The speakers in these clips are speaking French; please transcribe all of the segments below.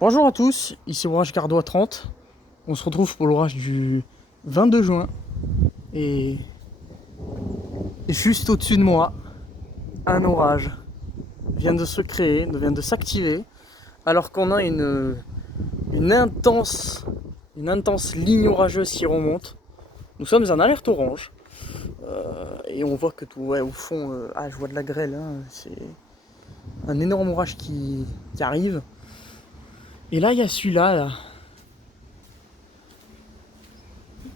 Bonjour à tous, ici Orage Cardois 30. On se retrouve pour l'orage du 22 juin. Et juste au-dessus de moi, un orage vient de se créer, vient de s'activer, alors qu'on a une intense ligne orageuse qui remonte. Nous sommes en alerte orange. Et on voit que tout, ouais, au fond, je vois de la grêle. Hein, c'est un énorme orage qui arrive. Et là, il y a celui-là, là.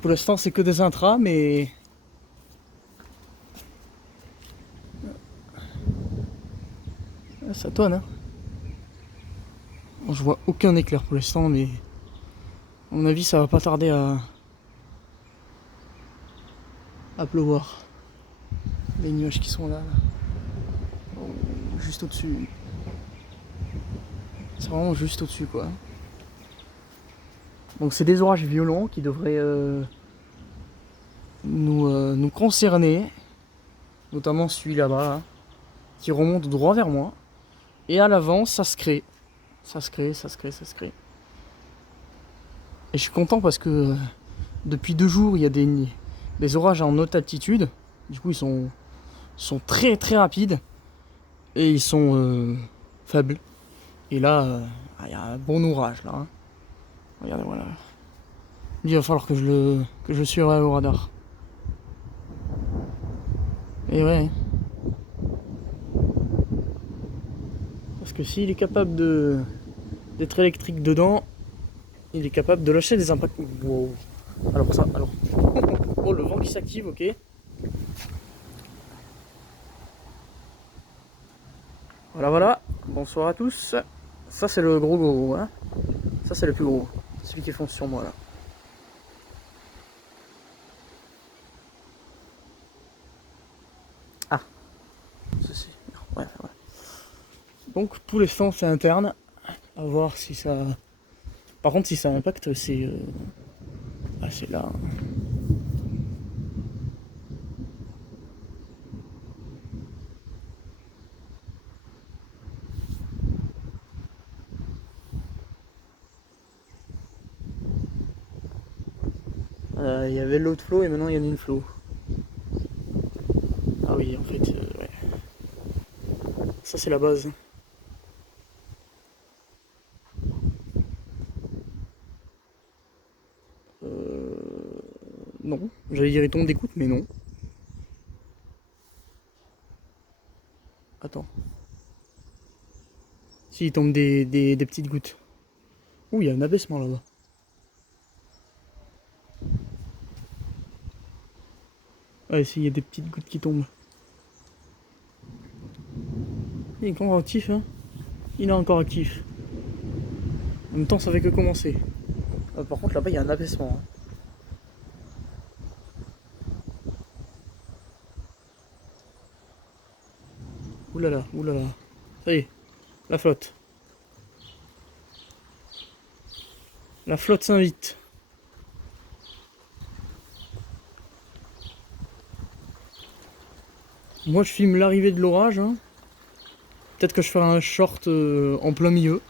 Pour l'instant, c'est que des intras, mais ça tonne. Hein. Bon, je vois aucun éclair pour l'instant, mais à mon avis, ça va pas tarder à pleuvoir. Les nuages qui sont là, oh, juste au-dessus. C'est vraiment juste au-dessus, quoi. Donc, c'est des orages violents qui devraient nous concerner, notamment celui là-bas, hein, qui remonte droit vers moi. Et à l'avant, ça se crée. Ça se crée. Et je suis content parce que depuis 2 jours, il y a des orages en haute altitude. Du coup, ils sont très très rapides et ils sont faibles. Et là, il y a un bon orage là. Hein. Regardez, voilà. Il va falloir que je le suivrai au radar. Et ouais. Parce que s'il est capable d'être électrique dedans, il est capable de lâcher des impacts. Wow. Alors. Oh, le vent qui s'active, ok. Voilà. Bonsoir à tous. Ça, c'est le gros, hein. Ça, c'est le plus gros. Celui qui fonce sur moi, là. Ah. Ceci. Ouais. Donc, pour l'instant, c'est interne. À voir si ça... Par contre, si ça impacte, c'est... c'est là. Il y avait l'autre flot et maintenant il y en a une flot. Ah oui, en fait, ouais. Ça, c'est la base. Non. J'allais dire il tombe des gouttes, mais non. Attends. Si, il tombe des petites gouttes. Ouh, il y a un abaissement là-bas. Ouais, si, il y a des petites gouttes qui tombent. Il est encore actif, hein. Il est encore actif. En même temps, ça fait que commencer. Par contre, là-bas, il y a un abaissement. Hein. Oulala. Ça y est, la flotte. La flotte s'invite. Moi, je filme l'arrivée de l'orage. Hein. Peut-être que je ferai un short en plein milieu.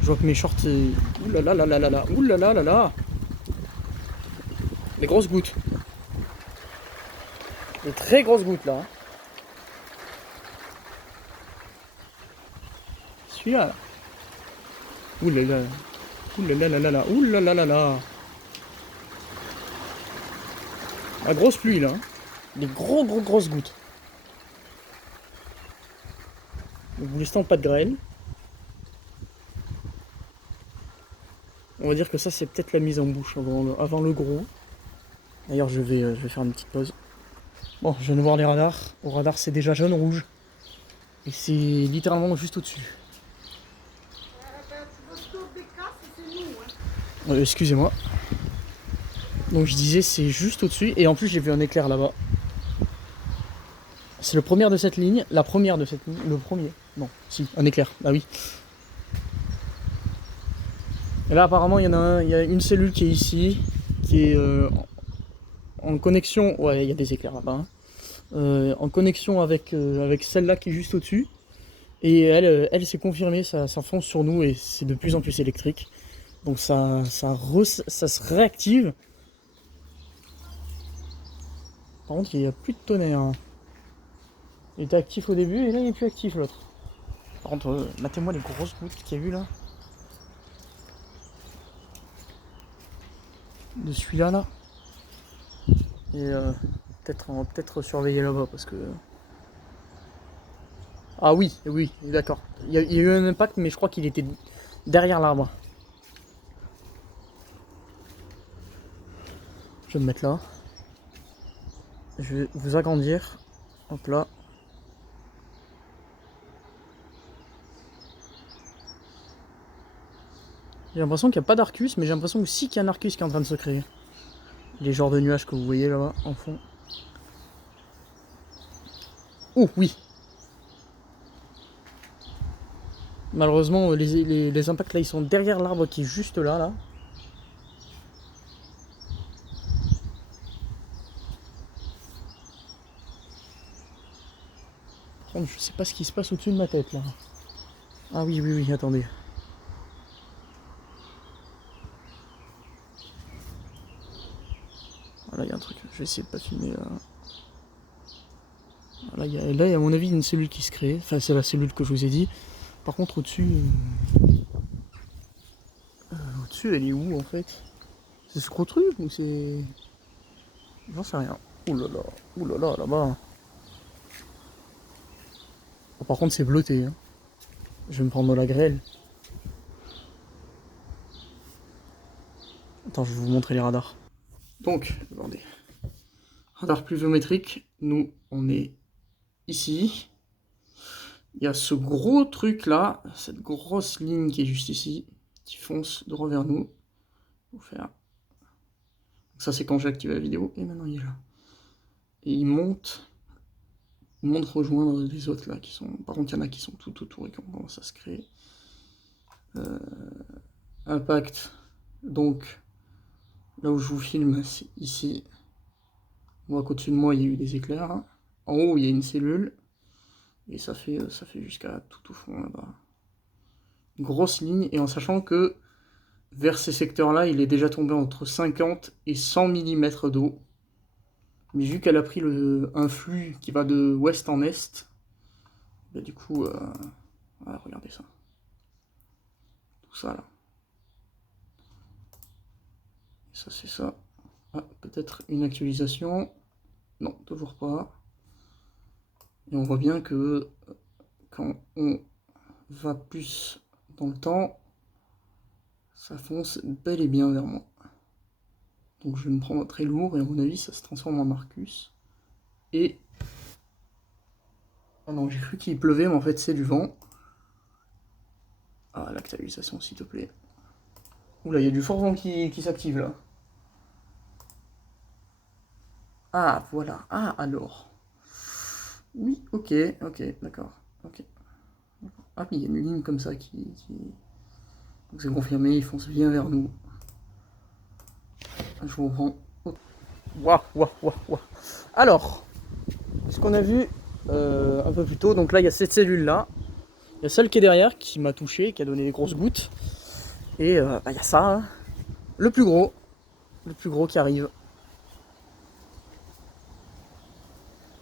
Je vois que mes shorts, c'est... Oulala. Les grosses gouttes. Les très grosses gouttes, là. Celui-là, là. Oulala. La grosse pluie, là. Hein. Des grosses gouttes. Donc, pour l'instant, pas de grêle. On va dire que ça, c'est peut-être la mise en bouche avant le gros. D'ailleurs, je vais faire une petite pause. Bon, je viens de voir les radars. Au radar, c'est déjà jaune-rouge. Et c'est littéralement juste au-dessus. Excusez-moi. Donc je disais, c'est juste au-dessus. Et en plus, j'ai vu un éclair là-bas. C'est le premier de cette ligne. La première de cette ligne. Le premier. Non, si, un éclair. Ah oui. Et là, apparemment, il y a une cellule qui est ici. Qui est en connexion. Ouais, il y a des éclairs là-bas. Hein. En connexion avec celle-là qui est juste au-dessus. Et elle s'est confirmée, ça fonce sur nous et c'est de plus en plus électrique. Donc ça se réactive. Par contre, il n'y a plus de tonnerre, hein. Il était actif au début et là il est plus actif l'autre. Par contre, matez-moi les grosses gouttes qu'il y a eu là. De celui-là là. Et on va peut-être surveiller là-bas parce que. Ah oui, oui, d'accord. Il y a eu un impact, mais je crois qu'il était derrière l'arbre. Je vais me mettre là. Je vais vous agrandir. Hop là. J'ai l'impression qu'il n'y a pas d'Arcus, mais j'ai l'impression aussi qu'il y a un Arcus qui est en train de se créer. Les genres de nuages que vous voyez là-bas en fond. Oh oui. Malheureusement, les impacts là, ils sont derrière l'arbre qui est juste là, là. Par contre, je sais pas ce qui se passe au-dessus de ma tête là. Ah oui, oui, oui, attendez. Là, il y a un truc. Je vais essayer de pas filmer là. Là, il y a à mon avis une cellule qui se crée. Enfin, c'est la cellule que je vous ai dit. Par contre, au-dessus. Au-dessus, elle est où en fait? C'est ce gros truc ou c'est. J'en sais rien. Ouh là là, là-bas. Oh, par contre, c'est bleuté, hein. Je vais me prendre la grêle. Attends, je vais vous montrer les radars. Donc, attendez. Radar pluviométrique, nous, on est ici. Il y a ce gros truc là, cette grosse ligne qui est juste ici, qui fonce droit vers nous. Vous faire. Ça, c'est quand j'ai activé la vidéo, et maintenant il est là. Et il monte rejoindre les autres là qui sont. Par contre, il y en a qui sont tout autour et qui commencent à se créer. Impact. Donc, là où je vous filme, c'est ici. On voit qu'au-dessus de moi, il y a eu des éclairs. En haut, il y a une cellule. Et ça fait jusqu'à tout au fond là-bas. Une grosse ligne, et en sachant que vers ces secteurs-là, il est déjà tombé entre 50 et 100 mm d'eau. Mais vu qu'elle a pris un flux qui va de ouest en est, bah du coup, voilà, regardez ça. Tout ça là. Et ça, c'est ça. Ah, peut-être une actualisation. Non, toujours pas. Et on voit bien que quand on va plus dans le temps, ça fonce bel et bien vers moi. Donc je vais me prendre très lourd et à mon avis ça se transforme en Marcus. Et... Ah non, j'ai cru qu'il pleuvait mais en fait c'est du vent. Ah, l'actualisation s'il te plaît. Oula, il y a du fort vent qui s'active là. Ah voilà, ah alors. Oui, ok, d'accord. Ok. Ah oui, il y a une ligne comme ça qui... Donc c'est confirmé, il fonce bien vers nous. Je vous reprends. Waouh. Alors, ce qu'on a vu un peu plus tôt, donc là il y a cette cellule là. Il y a celle qui est derrière qui m'a touché, qui a donné des grosses gouttes. Et il y a ça, hein. Le plus gros qui arrive.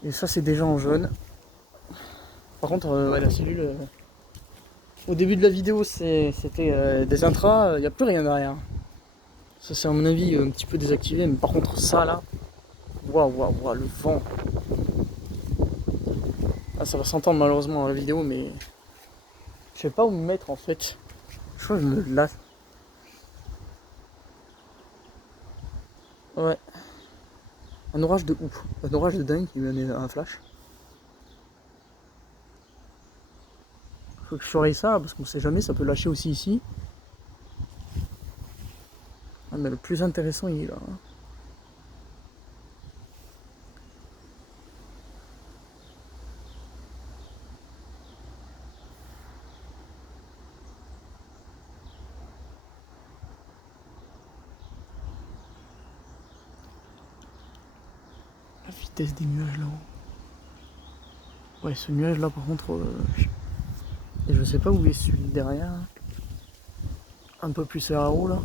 Et ça c'est déjà en jaune. Par contre, ouais, la cellule, au début de la vidéo c'était des intras, il n'y a plus rien derrière. Ça c'est à mon avis un petit peu désactivé, mais par contre ça là, waouh, le vent. Ah, ça va s'entendre malheureusement dans la vidéo, mais je sais pas où me mettre en fait. Je crois que je me lasse. Ouais. Un orage de ouf. Un orage de dingue qui m'a donné un flash. Faut que je surveille ça parce qu'on sait jamais, ça peut lâcher aussi ici. Ah, mais le plus intéressant il est là. La vitesse des nuages là-haut. Ouais, ce nuage là par contre, Et je sais pas où est celui derrière. Un peu plus vers haut là.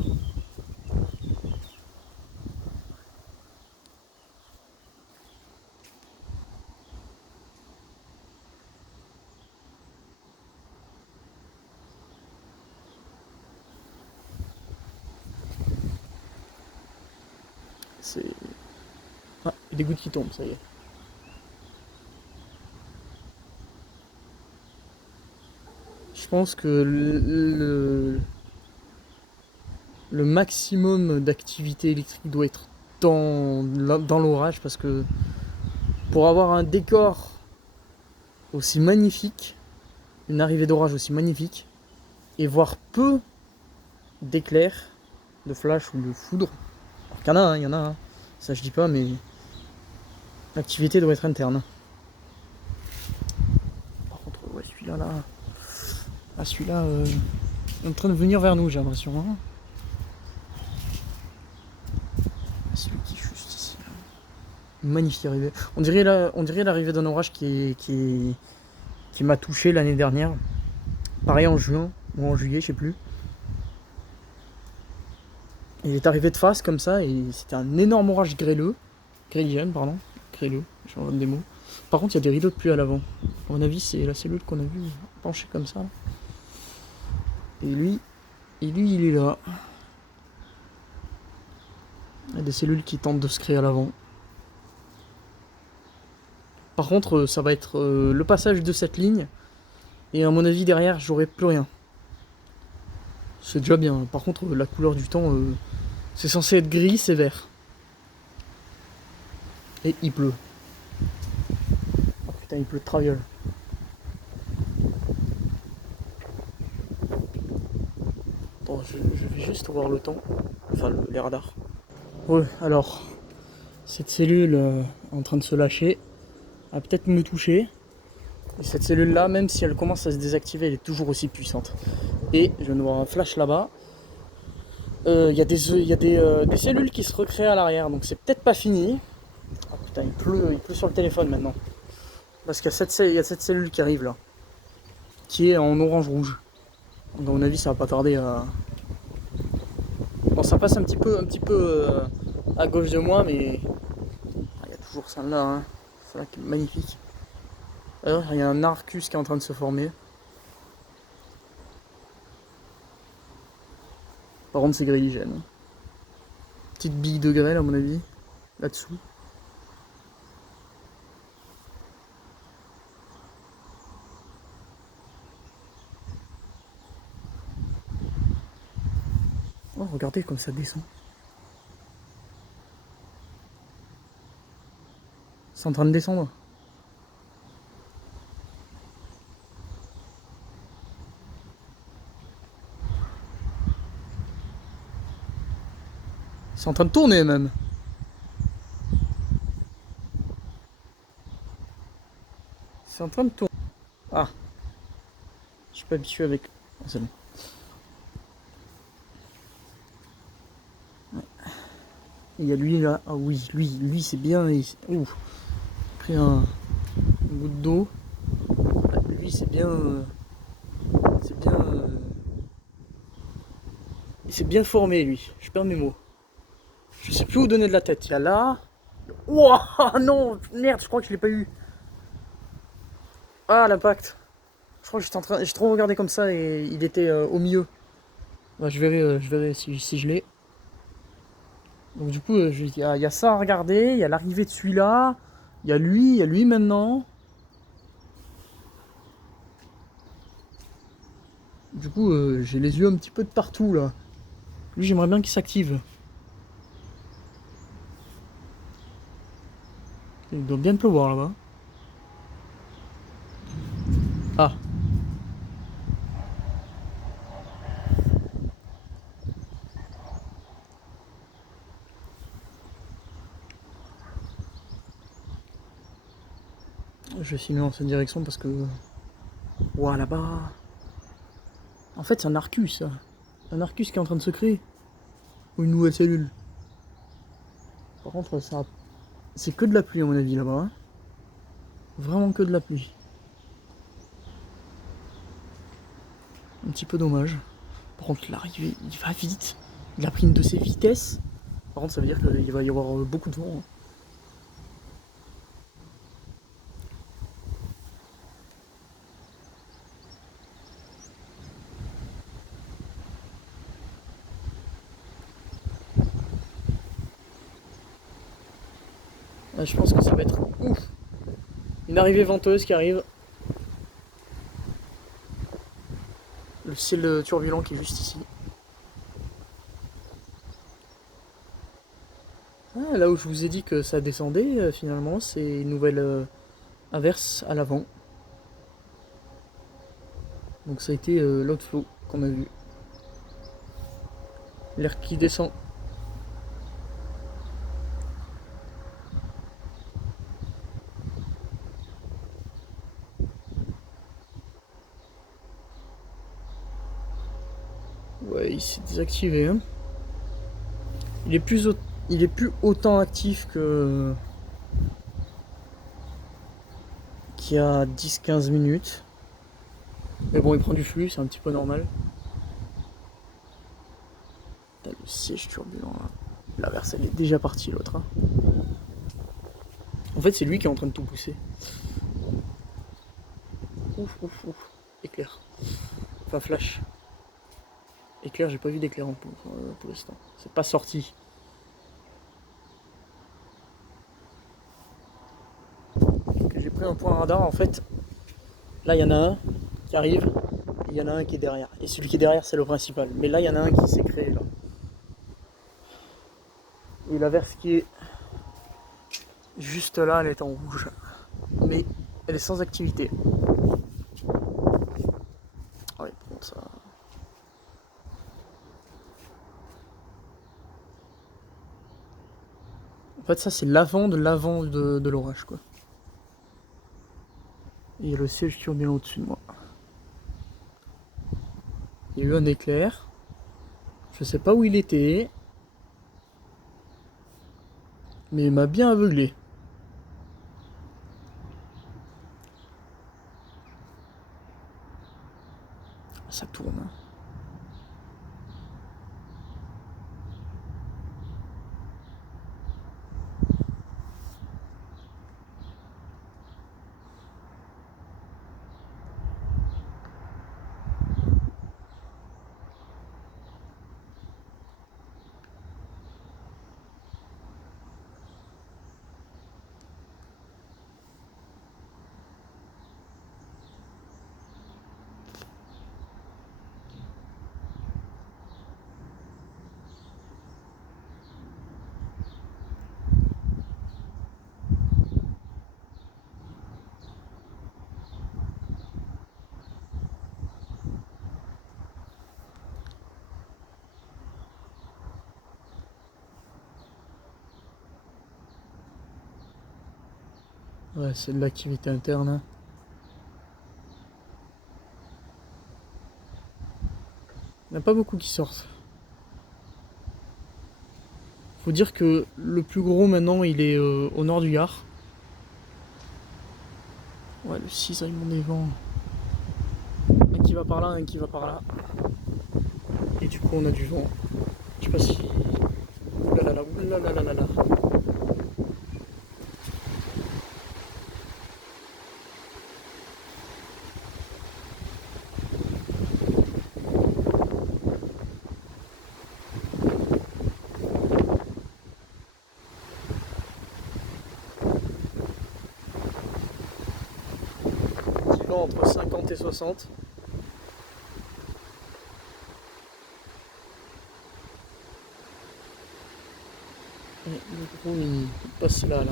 C'est... Ah, il y a des gouttes qui tombent, ça y est. Je pense que le maximum d'activité électrique doit être dans l'orage parce que pour avoir un décor aussi magnifique, une arrivée d'orage aussi magnifique, et voir peu d'éclairs, de flash ou de foudre, alors qu'il y en a, hein, il y en a, hein. Ça je dis pas, mais l'activité doit être interne. Par contre, ouais, celui-là, là, ah, celui-là, est en train de venir vers nous, j'ai l'impression. Hein. Celui qui est juste ici. Là. Magnifique arrivée. On dirait l'arrivée d'un orage qui m'a touché l'année dernière. Pareil en juin ou en juillet, je sais plus. Il est arrivé de face comme ça et c'était un énorme orage grêligène, pardon. Grêleux, j'invente des mots. Par contre, il y a des rideaux de pluie à l'avant. À mon avis, c'est la cellule qu'on a vue penchée comme ça. Et lui, il est là. Il y a des cellules qui tentent de se créer à l'avant. Par contre, ça va être le passage de cette ligne. Et à mon avis, derrière, j'aurai plus rien. C'est déjà bien. Par contre, la couleur du temps, c'est censé être gris, c'est vert. Et il pleut. Oh putain, il pleut de traviole. Attends, je vais juste voir le temps. Enfin, les radars. Ouais, alors, cette cellule est en train de se lâcher. Elle va peut-être me toucher. Et cette cellule-là, même si elle commence à se désactiver, elle est toujours aussi puissante. Et je viens de voir un flash là-bas. Il y a des cellules qui se recréent à l'arrière, donc c'est peut-être pas fini. Oh putain, il pleut sur le téléphone maintenant. Parce qu'il y a cette cellule qui arrive là, qui est en orange-rouge. Donc à mon avis, ça va pas tarder à... Bon, ça passe un petit peu à gauche de moi, mais il y a toujours celle-là, hein. Celle-là qui est magnifique. Alors, il y a un Arcus qui est en train de se former. Par contre, c'est grêligène. Petite bille de grêle, à mon avis, là-dessous. Oh, regardez comme ça descend. C'est en train de descendre. C'est en train de tourner même. C'est en train de tourner. Ah, je suis pas habitué avec. Ah, c'est bon. Ouais. Il y a lui là. Ah oui, lui c'est bien. Ouh, pris une goutte d'eau. Lui c'est bien. C'est bien. Il s'est bien formé lui. Je perds mes mots. Je sais plus où donner de la tête. Il y a là. Ouah non, merde, je crois que je l'ai pas eu. Ah l'impact. Je crois que j'étais en train. J'ai trop regardé comme ça et il était au milieu. Bah, je verrai si je l'ai. Donc du coup, il y a ça à regarder, il y a l'arrivée de celui-là, il y a lui maintenant. Du coup, j'ai les yeux un petit peu de partout là. Lui, j'aimerais bien qu'il s'active. Il doit bien pleuvoir là-bas. Ah, je vais filmer dans cette direction parce que... Ouah, là-bas. En fait, c'est un Arcus. Ça. Un Arcus qui est en train de se créer. Ou une nouvelle cellule. Par contre, ça... c'est que de la pluie à mon avis là-bas. Hein. Vraiment que de la pluie. Un petit peu dommage. Par contre, l'arrivée, il va vite. Il a pris une de ses vitesses. Par contre, ça veut dire qu'il va y avoir beaucoup de vent. Je pense que ça va être ouf. Une arrivée venteuse qui arrive. Le ciel turbulent qui est juste ici. Ah, là où je vous ai dit que ça descendait, finalement, c'est une nouvelle averse à l'avant. Donc ça a été l'outflow qu'on a vu. L'air qui descend. Ouais, il s'est désactivé. Hein. Il est plus autant actif que qu'il y a 10-15 minutes. Mais bon, il prend du flux, c'est un petit peu normal. T'as le siège turbulent là. L'averse, elle est déjà partie l'autre. Hein. En fait, c'est lui qui est en train de tout pousser. Ouf, ouf, ouf. Éclair. Enfin, flash. Éclair, j'ai pas vu d'éclair pour l'instant. C'est pas sorti. Donc, j'ai pris un point radar en fait. Là, il y en a un qui arrive. Et il y en a un qui est derrière. Et celui qui est derrière, c'est le principal. Mais là, il y en a un qui s'est créé là. Et l'averse qui est juste là, elle est en rouge. Mais elle est sans activité. Ouais, bon, ça. En fait, ça, c'est l'avant de l'orage, quoi. Et il y a le siège turbulent au-dessus de moi. Il y a eu un éclair. Je sais pas où il était. Mais il m'a bien aveuglé. Ça tourne. Hein. Ouais, c'est de l'activité interne. Hein. Il n'y en a pas beaucoup qui sortent. Faut dire que le plus gros maintenant, il est au nord du Gard. Ouais, le cisaillement des vents. Un qui va par là, un qui va par là. Et du coup, on a du vent. Je sais pas si. Oulalala, oulalala. Petit vent entre 50 et 60. Et le gros, il passe là, là.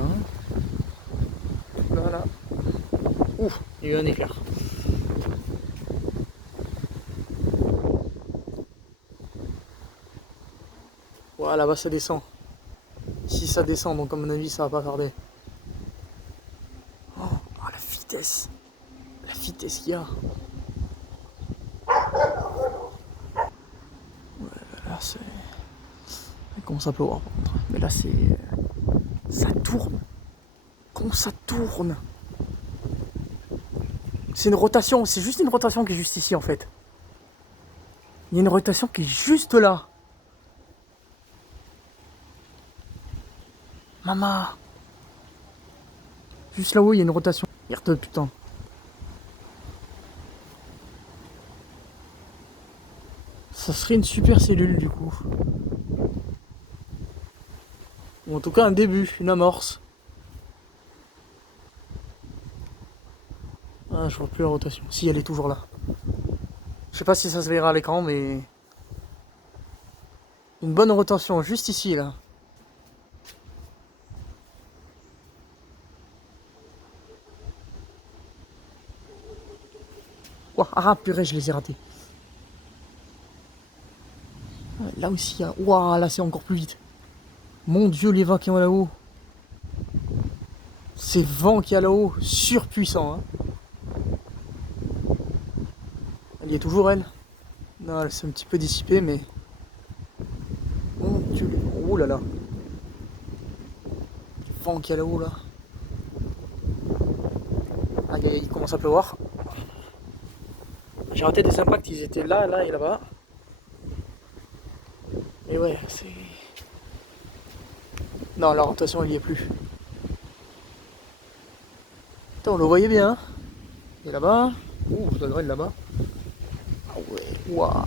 Là, là. Ouf, il y a eu un éclair. Voilà, là-bas ça descend. Si ça descend, donc à mon avis ça va pas tarder. Oh, la vitesse. La vitesse qu'il y a. Ouais, là c'est. Comment ça peut voir par contre. Mais là c'est. Ça tourne. Comment ça tourne. C'est une rotation, c'est juste une rotation qui est juste ici en fait. Il y a une rotation qui est juste là. Maman. Juste là-haut, il y a une rotation. Regarde, putain. Ça serait une super cellule du coup. Ou en tout cas un début, une amorce. Ah, je vois plus la rotation. Si, elle est toujours là. Je sais pas si ça se verra à l'écran, mais... Une bonne rotation, juste ici, là. Ouah, ah, purée, je les ai ratés. Là aussi, hein. Ouah, là c'est encore plus vite. Mon dieu, les vents qui ont là-haut. Ces vents qu'il y a là-haut, surpuissants. Hein. Elle y est toujours, elle. Non, elle s'est un petit peu dissipée, mais... Mon dieu, oh là là. Le vent qu'il y a là-haut, là. Aïe, aïe, il commence à pleuvoir. J'ai raté des impacts, ils étaient là, là et là-bas. Et ouais, c'est... Non, la rotation, elle y est plus. Putain, on le voyait bien. Hein. Et là-bas... Ouh, ça devrait être là-bas. Ah ouais, waouh.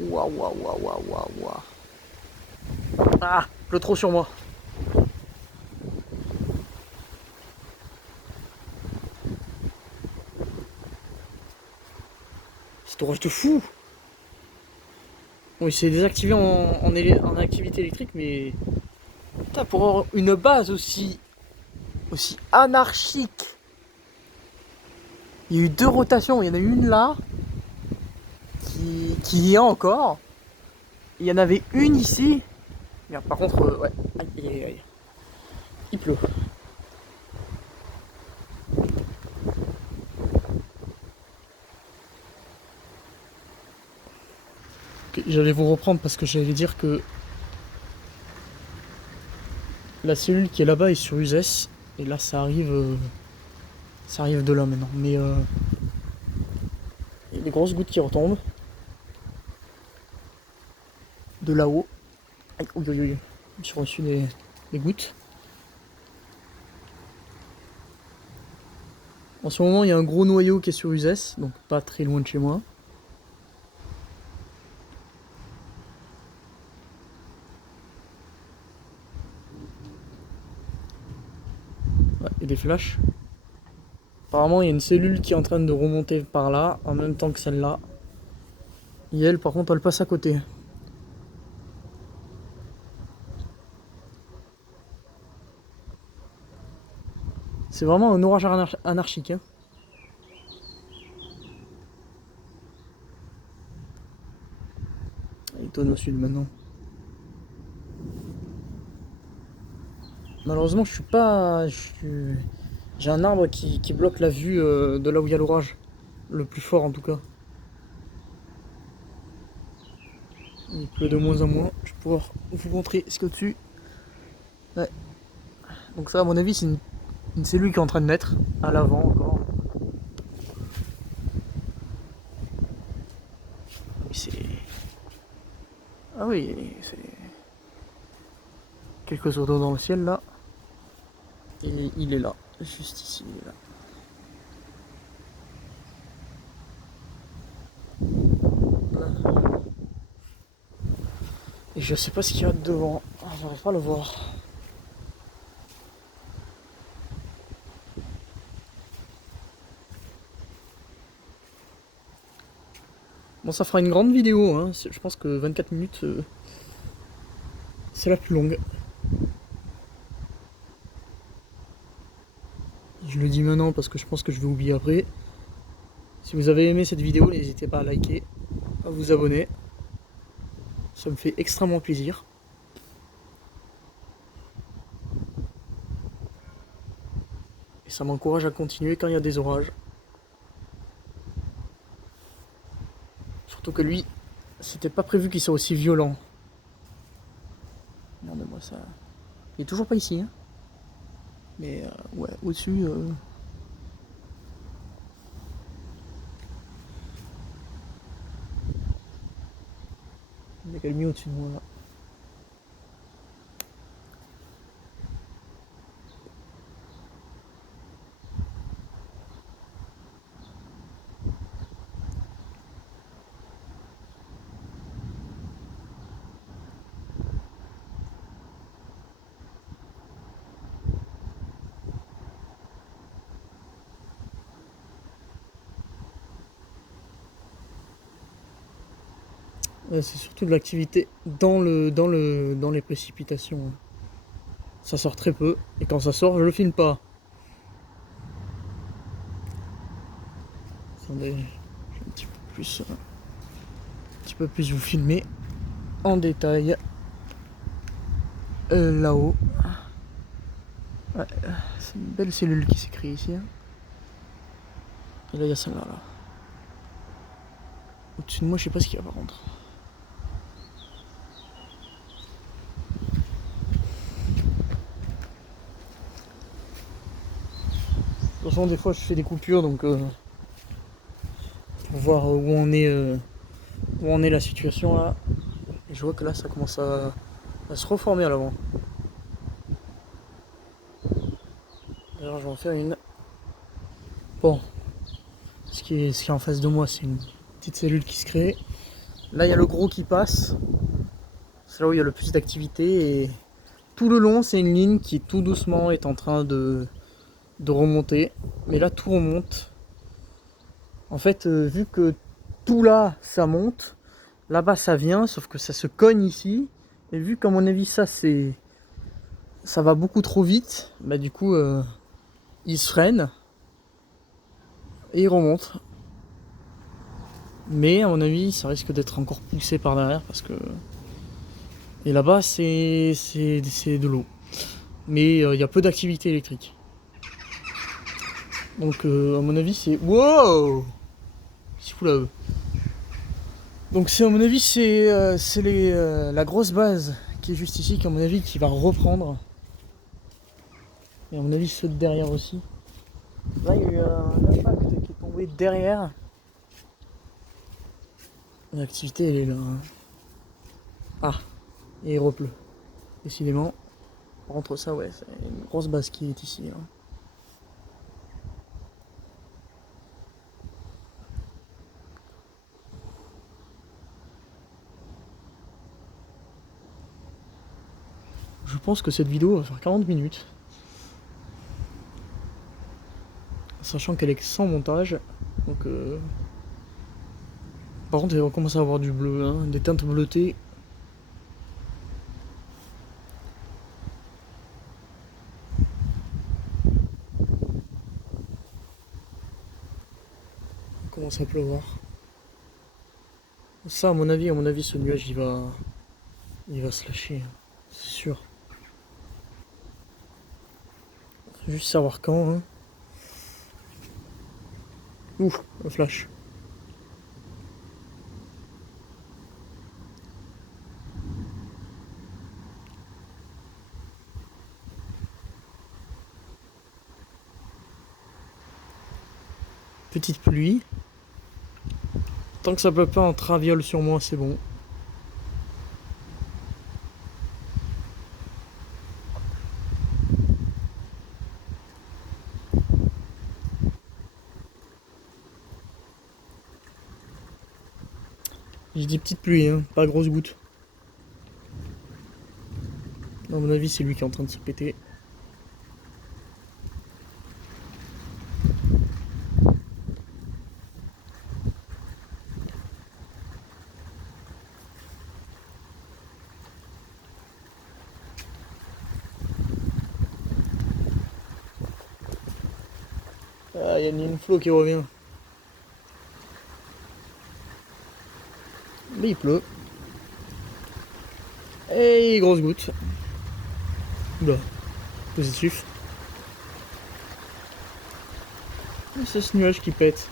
Waouh, waouh, waouh, waouh, waouh, waouh. Ah, le trop sur moi. C'est orage de fou. Bon, il s'est désactivé en activité électrique, mais... Putain, pour avoir une base aussi anarchique. Il y a eu 2 rotations, il y en a une là, qui y est encore. Il y en avait une ici. Merde, par contre, ouais. Aïe, aïe, aïe, aïe. Il pleut. Okay, j'allais vous reprendre parce que j'allais dire que la cellule qui est là-bas est sur Uzès. Et là, ça arrive de là maintenant. Mais il y a des grosses gouttes qui retombent. De là-haut. Aïe, oui, oui, oui. J'ai reçu des gouttes. En ce moment, il y a un gros noyau qui est sur Uzès, donc pas très loin de chez moi. Ouais, et des flashs. Apparemment, il y a une cellule qui est en train de remonter par là, en même temps que celle-là. Et elle, par contre, elle passe à côté. C'est vraiment un orage anarchique. Hein. Il tourne au sud maintenant. Malheureusement, je suis pas... J'ai un arbre qui bloque la vue de là où il y a l'orage. Le plus fort, en tout cas. Il pleut de moins en moins. Je vais pouvoir vous montrer ce qu'il y a dessus. Ouais. Donc ça, à mon avis, c'est une cellule qui est en train de naître. À l'avant, encore. C'est... Ah oui, c'est... Quelques oiseaux dans le ciel, là. Et il est là. Juste ici, il est là. Et je sais pas ce qu'il y a devant. Ah, j'arrive pas à le voir. Bon, ça fera une grande vidéo. Hein. Je pense que 24 minutes, c'est la plus longue. Je le dis maintenant parce que je pense que je vais oublier après. Si vous avez aimé cette vidéo, n'hésitez pas à liker, à vous abonner. Ça me fait extrêmement plaisir. Et ça m'encourage à continuer quand il y a des orages. Surtout que lui, c'était pas prévu qu'il soit aussi violent. Regardez-moi ça. Il est toujours pas ici, hein. Mais ouais, au-dessus... Il y a calmé au-dessus de moi là. C'est surtout de l'activité dans les précipitations. Ça sort très peu, et quand ça sort, je le filme pas. Attendez, je vais un petit peu plus vous filmer en détail. Là-haut. Ouais, c'est une belle cellule qui s'est créée ici. Hein. Et là, il y a celle-là. Là. Au-dessus de moi, je sais pas ce qu'il y a par contre. De toute façon, des fois, je fais des coupures, donc pour voir où en est la situation là. Et je vois que là, ça commence à se reformer à l'avant. D'ailleurs, je vais en faire une. Bon, ce qui est en face de moi, c'est une petite cellule qui se crée. Là, il y a le gros qui passe. C'est là où il y a le plus d'activité. Et tout le long, c'est une ligne qui tout doucement est en train de remonter. Mais là, tout remonte. En fait, vu que tout là, ça monte, là-bas, ça vient, sauf que ça se cogne ici. Et vu qu'à mon avis, ça va beaucoup trop vite, bah du coup, il se freine et il remonte. Mais à mon avis, ça risque d'être encore poussé par derrière parce que. Et là-bas, c'est de l'eau. Mais il y a peu d'activité électrique. Donc, à mon avis, c'est. Wow! C'est fou là, eux. Donc, à mon avis, c'est la grosse base qui est juste ici, qui, à mon avis, qui va reprendre. Et à mon avis, ceux de derrière aussi. Là, il y a eu un impact qui est tombé derrière. L'activité, elle est là. Ah, et il repleut. Décidément. Entre ça, ouais, c'est une grosse base qui est ici. Hein. Je pense que cette vidéo va faire 40 minutes. Sachant qu'elle est sans montage. Donc, par contre, on commence à avoir du bleu, hein, des teintes bleutées. On commence à pleuvoir. Ça, à mon avis, ce nuage, il va se lâcher. C'est sûr. Faut juste savoir quand. Hein. Ouh, un flash. Petite pluie. Tant que ça pleut pas en traviole sur moi, c'est bon. J'ai dit petite pluie, hein, pas grosse goutte. À mon avis, c'est lui qui est en train de se péter. Ah, il y a une flot qui revient. Mais il pleut. Et grosse goutte. Oula, positif. C'est ce nuage qui pète.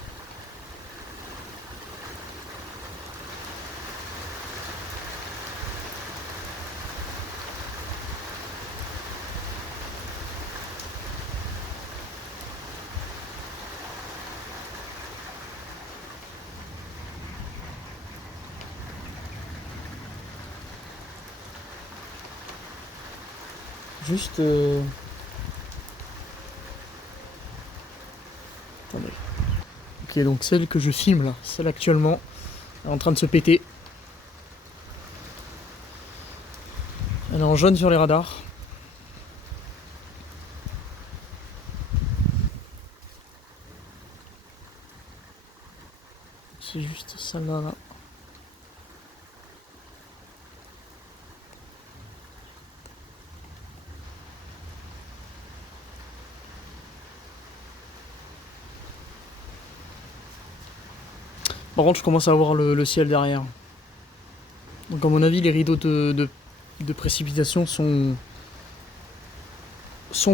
Juste... Attendez. Ok, donc celle que je filme là, celle actuellement, elle est en train de se péter. Elle est en jaune sur les radars. C'est juste celle-là là. Par contre, je commence à voir le ciel derrière. Donc à mon avis, les rideaux de précipitation sont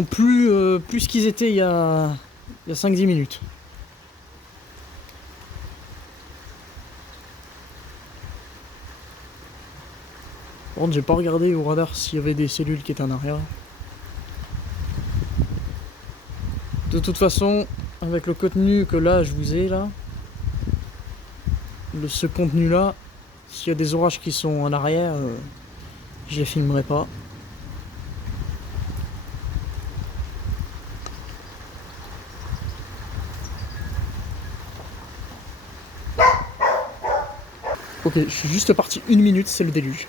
plus qu'ils étaient il y a 5-10 minutes. Par contre, j'ai pas regardé au radar s'il y avait des cellules qui étaient en arrière. De toute façon, avec le contenu que là je vous ai là, ce contenu là, s'il y a des orages qui sont en arrière, je les filmerai pas. Ok, je suis juste parti 1 minute, c'est le déluge.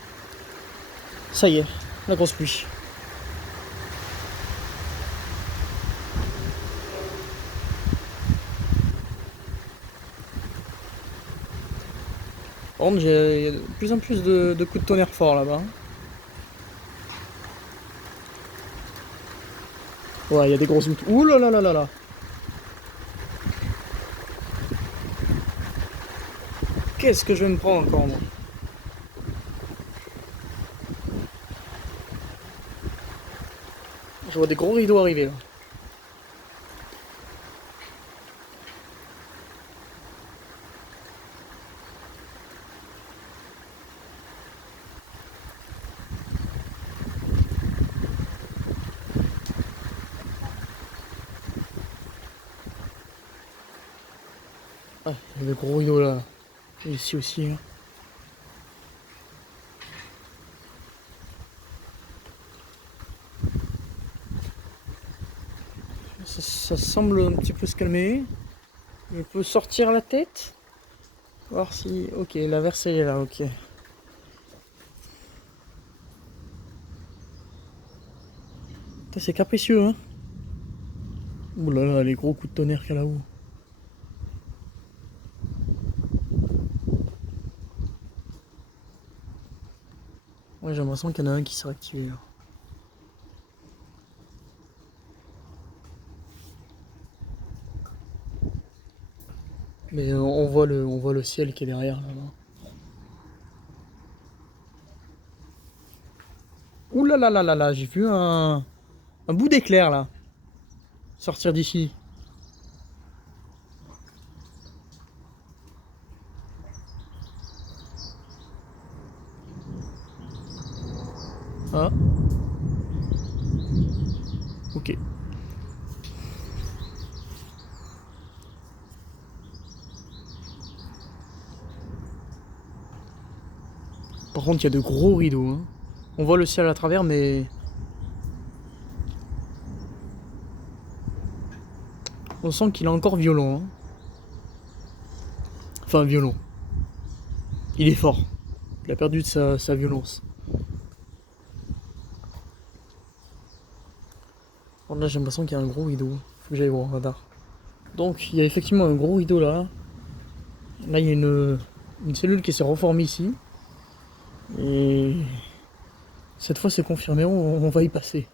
Ça y est, la grosse pluie. Par contre, j'ai de plus en plus de coups de tonnerre forts là-bas. Ouais, il y a des grosses gouttes. Ouh là là là là là. Qu'est-ce que je vais me prendre encore moi? Je vois des gros rideaux arriver là. Ouais, il y a des gros rideaux là. Et ici aussi. Hein. Ça semble un petit peu se calmer. Je peux sortir la tête. Voir si... Ok, la verse elle est là, ok. C'est capricieux, hein. Ouh là là, les gros coups de tonnerre qu'il y a là-haut. Ouais, j'ai l'impression qu'il y en a un qui s'est activé là. Mais on voit le ciel qui est derrière là-bas. Ouh là là là là là, j'ai vu un bout d'éclair là. Sortir d'ici. Ah. Ok. Par contre, il y a de gros rideaux. Hein. On voit le ciel à travers, mais... On sent qu'il est encore violent. Hein. Enfin, violent. Il est fort. Il a perdu de sa violence. Alors là, j'ai l'impression qu'il y a un gros rideau. Faut que j'aille voir au radar. Donc, il y a effectivement un gros rideau là. Là, il y a une cellule qui s'est reformée ici. Et cette fois, c'est confirmé, on va y passer.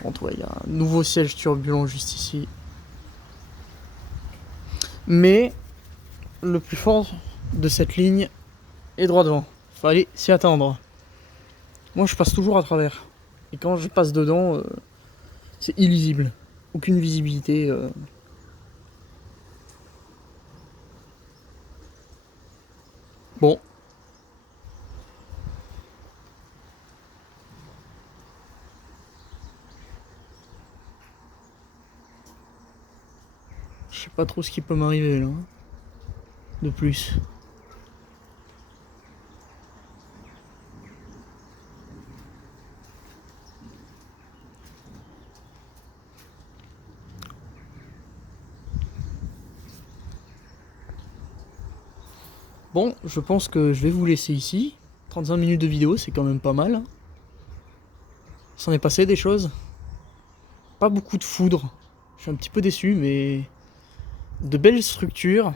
Bon, ouais, il y a un nouveau siège turbulent juste ici. Mais le plus fort de cette ligne est droit devant. Fallait s'y attendre. Moi, je passe toujours à travers. Et quand je passe dedans, c'est illisible. Aucune visibilité. Bon. Je sais pas trop ce qui peut m'arriver là. De plus. Bon, je pense que je vais vous laisser ici. 35 minutes de vidéo, c'est quand même pas mal. S'en est passé des choses. Pas beaucoup de foudre. Je suis un petit peu déçu, mais de belles structures.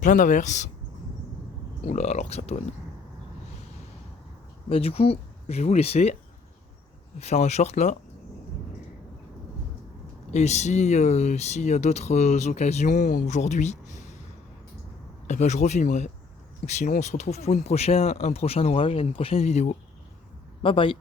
Plein d'averses. Oula, alors que ça tonne. Bah du coup, je vais vous laisser faire un short là. Et si s'il y a d'autres occasions aujourd'hui, eh ben je refilmerai. Ou sinon on se retrouve pour un prochain orage et une prochaine vidéo. Bye bye.